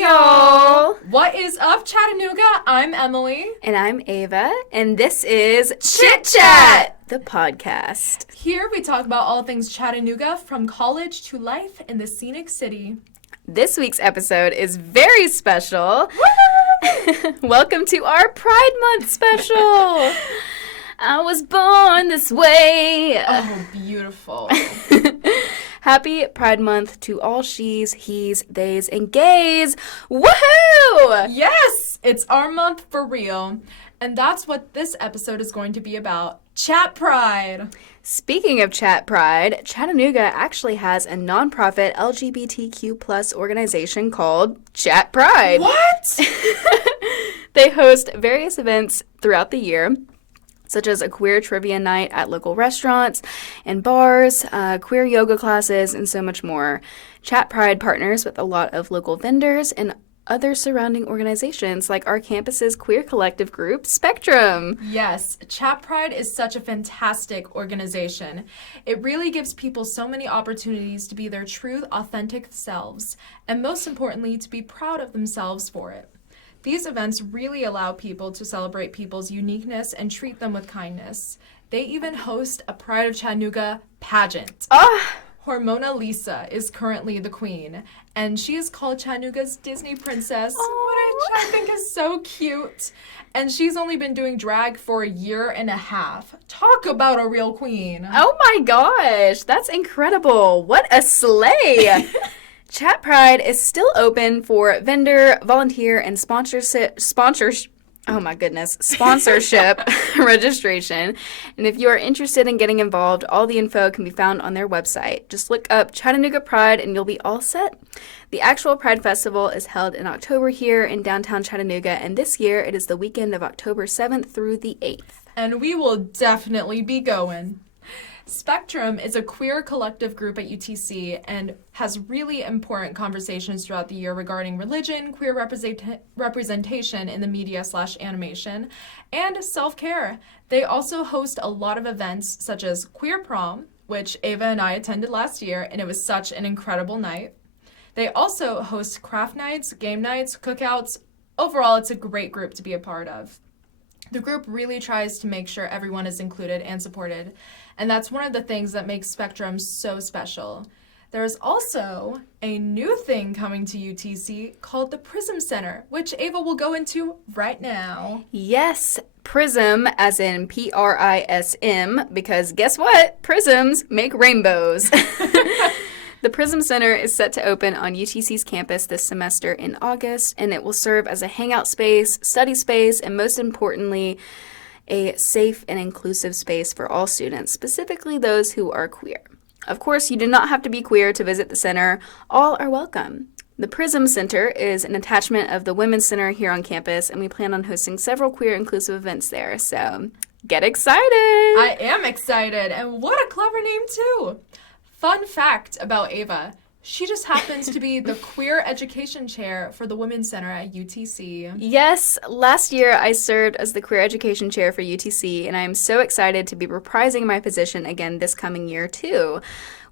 Hey y'all! What is up, Chattanooga? I'm Emily. And I'm Ava, and this is Chitt Chatt, the podcast. Here we talk about all things Chattanooga, from college to life in the scenic city. This week's episode is very special. Welcome to our Pride Month special. I was born this way. Oh, beautiful. Happy Pride Month to all she's, he's, theys, and gays. Woohoo! Yes, it's our month for real. And that's what this episode is going to be about. Chat Pride. Speaking of Chat Pride, Chattanooga actually has a nonprofit LGBTQ plus organization called Chat Pride. What? They host various events throughout the year, such as a queer trivia night at local restaurants and bars, queer yoga classes, and so much more. Chat Pride partners with a lot of local vendors and other surrounding organizations like our campus's queer collective group, Spectrum. Yes, Chat Pride is such a fantastic organization. It really gives people so many opportunities to be their true, authentic selves, and most importantly, to be proud of themselves for it. These events really allow people to celebrate people's uniqueness and treat them with kindness. They even host a Pride of Chattanooga pageant. Hormona Lisa is currently the queen, and she is called Chattanooga's Disney princess, which I think is so cute. And she's only been doing drag for a year and a half. Talk about a real queen. Oh my gosh, that's incredible. What a slay. Chat Pride is still open for vendor, volunteer, and sponsorship registration. And if you are interested in getting involved, all the info can be found on their website. Just look up Chattanooga Pride and you'll be all set. The actual Pride Festival is held in October here in downtown Chattanooga, and this year it is the weekend of October 7th through the 8th. And we will definitely be going. Spectrum is a queer collective group at UTC and has really important conversations throughout the year regarding religion, queer representation in the media/animation, and self-care. They also host a lot of events such as Queer Prom, which Ava and I attended last year, and it was such an incredible night. They also host craft nights, game nights, cookouts. Overall, it's a great group to be a part of. The group really tries to make sure everyone is included and supported, and that's one of the things that makes Spectrum so special. There's also a new thing coming to UTC called the Prism Center, which Ava will go into right now. Yes, Prism, as in Prism, because guess what? Prisms make rainbows. The Prism Center is set to open on UTC's campus this semester in August, and it will serve as a hangout space, study space, and most importantly, a safe and inclusive space for all students, specifically those who are queer. Of course, you do not have to be queer to visit the center. All are welcome. The Prism Center is an attachment of the Women's Center here on campus, and we plan on hosting several queer inclusive events there, so get excited! I am excited, and what a clever name too! Fun fact about Ava, she just happens to be the queer education chair for the Women's Center at UTC. Yes, last year I served as the queer education chair for UTC, and I am so excited to be reprising my position again this coming year too.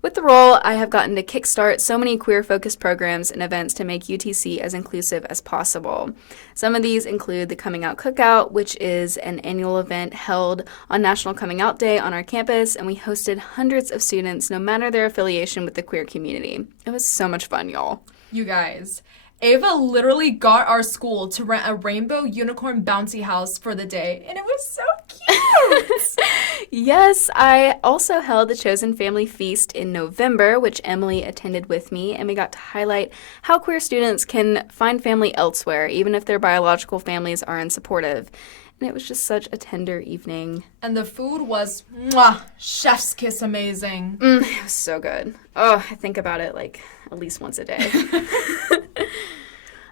With the role, I have gotten to kickstart so many queer-focused programs and events to make UTC as inclusive as possible. Some of these include the Coming Out Cookout, which is an annual event held on National Coming Out Day on our campus, and we hosted hundreds of students, no matter their affiliation with the queer community. It was so much fun, y'all. You guys, Ava literally got our school to rent a rainbow unicorn bouncy house for the day, and it was so cute! Yes, I also held the Chosen Family Feast in November, which Emily attended with me, and we got to highlight how queer students can find family elsewhere, even if their biological families are unsupportive. And it was just such a tender evening. And the food was, mwah, chef's kiss amazing. It was so good. Oh, I think about it like at least once a day.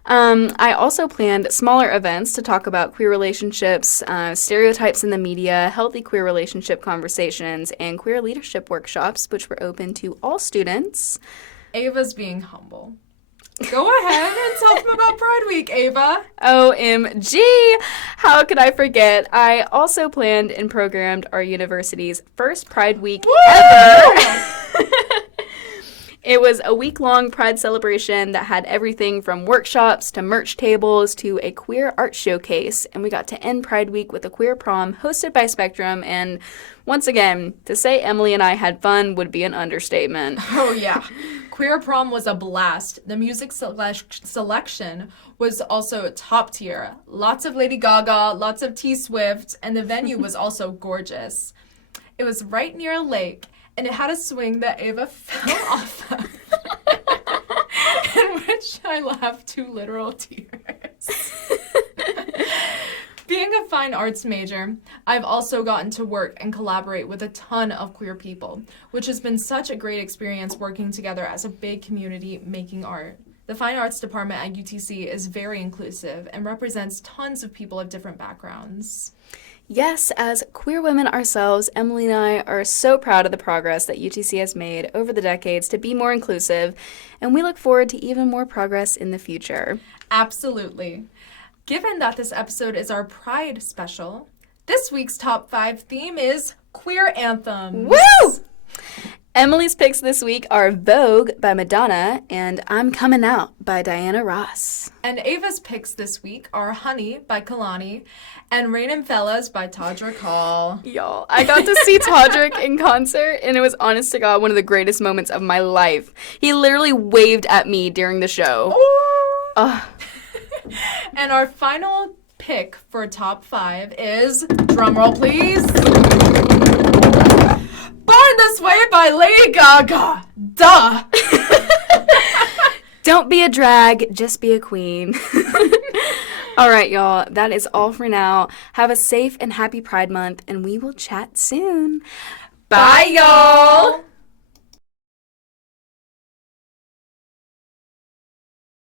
I also planned smaller events to talk about queer relationships, stereotypes in the media, healthy queer relationship conversations, and queer leadership workshops, which were open to all students. Ava's being humble. Go ahead and tell them about Pride Week, Ava. OMG! How could I forget? I also planned and programmed our university's first Pride Week ever. It was a week-long Pride celebration that had everything from workshops to merch tables to a queer art showcase, and we got to end Pride Week with a queer prom hosted by Spectrum, and once again, to say Emily and I had fun would be an understatement. Oh, yeah. Queer prom was a blast. The music selection was also top tier. Lots of Lady Gaga, lots of T Swift, and the venue was also gorgeous. It was right near a lake, and it had a swing that Ava fell off of, in which I laughed 2 literal tears. Being a fine arts major, I've also gotten to work and collaborate with a ton of queer people, which has been such a great experience working together as a big community making art. The Fine Arts Department at UTC is very inclusive and represents tons of people of different backgrounds. Yes, as queer women ourselves, Emily and I are so proud of the progress that UTC has made over the decades to be more inclusive, and we look forward to even more progress in the future. Absolutely. Given that this episode is our Pride special, this week's top 5 theme is queer anthems. Woo! Emily's picks this week are Vogue by Madonna and I'm Coming Out by Diana Ross. And Ava's picks this week are Honey by Kalani and Rain & Fellas by Todrick Hall. Y'all, I got to see Todrick in concert, and it was, honest to God, one of the greatest moments of my life. He literally waved at me during the show. And our final pick for top 5 is, drumroll please, Born This Way by Lady Gaga. Duh. Don't be a drag, just be a queen. All right, y'all, that is all for now. Have a safe and happy Pride Month, and we will chat soon. Bye, y'all.